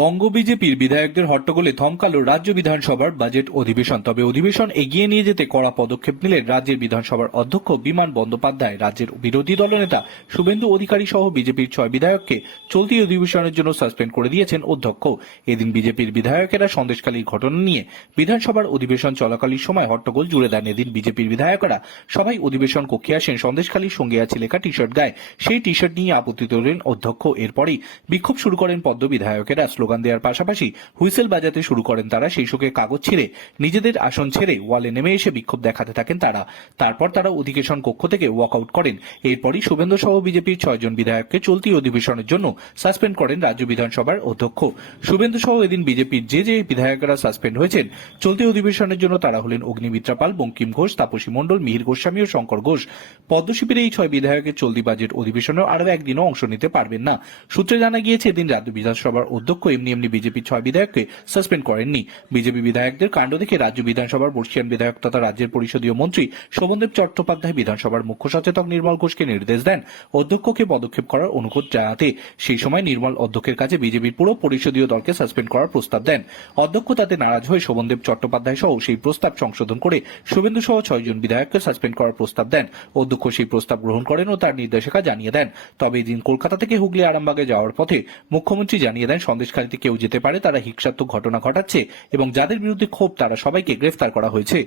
বঙ্গ বিজেপির বিধায়কদের হট্টগোলে থমকালো রাজ্য বিধানসভার বাজেট অধিবেশন। তবে অধিবেশন এগিয়ে নিয়ে যেতে কড়া পদক্ষেপ নিলেন রাজ্যের বিধানসভার অধ্যক্ষ বিমান বন্দ্যোপাধ্যায়। রাজ্যের বিরোধী দলনেতা শুভেন্দু অধিকারী সহ বিজেপির ছয় বিধায়ককে চলতি অধিবেশনের জন্য সাসপেন্ড করে দিয়েছেন অধ্যক্ষ। এদিন বিজেপির বিধায়কেরা সন্দেশখালীর ঘটনা নিয়ে বিধানসভার অধিবেশন চলাকালীন সময় হট্টগোল জুড়ে দেন। এদিন বিজেপির বিধায়করা সবাই অধিবেশন কক্ষে আসেন। সন্দেশখালীর সঙ্গে আছে লেখা টি শার্ট গায়ে। সেই টি শার্ট নিয়ে আপত্তি তোলেন অধ্যক্ষ। এরপরেই বিক্ষোভ শুরু করেন পদ্ম বিধায়কেরা। স্লোগান দেওয়ার পাশাপাশি হুইসেল বাজাতে শুরু করেন তারা। সেই শোকে কাগজ ছিঁড়ে নিজেদের আসন ছেড়ে ওয়ালে নেমে এসে বিক্ষোভ দেখাতে থাকেন তারা। তারপর তারা অধিবেশন কক্ষ থেকে ওয়াকআউট করেন। এরপরই শুভেন্দু সহ বিজেপির ছয়জন বিধায়ককে চলতি অধিবেশনের জন্য সাসপেন্ড করেন রাজ্য বিধানসভার অধ্যক্ষ। শুভেন্দু সহ এদিন বিজেপির যে যে বিধায়করা সাসপেন্ড হয়েছেন, চলতি অধিবেশনের জন্য তারা হলেন অগ্নিমিত্রা পাল, বঙ্কিম ঘোষ, তাপসী মণ্ডল, মিহির গোস্বামী ও শঙ্কর ঘোষ। পদ্মশিবির এই ছয় বিধায়কের চলতি বাজেট অধিবেশনে আরও একদিনও অংশ নিতে পারবেন না। সূত্রে জানা গিয়েছে, এদিন রাজ্য বিধানসভার অধ্যক্ষ এমনি এমনি বিজেপির ছয় বিধায়ককে সাসপেন্ড করেননি। বিজেপি বিধায়কদের কাণ্ড দেখে রাজ্য বিধানসভার বর্ষিয়ান বিধায়ক তথা রাজ্যের পরিষদীয় মন্ত্রী শোভনদেব চট্টোপাধ্যায় বিধানসভার মুখ্য সচেতক নির্মল ঘোষকে নির্দেশ দেন অধ্যক্ষকে পদক্ষেপ করার অনুরোধ জানাতে। সেই সময় নির্মল অধ্যক্ষের কাছে বিজেপির পুরো পরিষদীয় দলকে সাসপেন্ড করার প্রস্তাব দেন। অধ্যক্ষ তাতে নারাজ হয়ে শোভনদেব চট্টোপাধ্যায় সহ সেই প্রস্তাব সংশোধন করে শুভেন্দু সহ ছয়জন বিধায়ককে সাসপেন্ড করার প্রস্তাব দেন। অধ্যক্ষ সেই প্রস্তাব গ্রহণ করেন ও তার নির্দেশিকা জানিয়ে দেন। তবে এদিন কলকাতা থেকে হুগলি আরামবাগে যাওয়ার পথে মুখ্যমন্ত্রী জানিয়ে দেন সন্দেশখালীতে কেউ যেতে পারে, তারা হিংসাত্মক ঘটনা ঘটাচ্ছে এবং যাদের বিরুদ্ধে ক্ষোভ, তারা সবাইকে গ্রেফতার করা হয়েছে।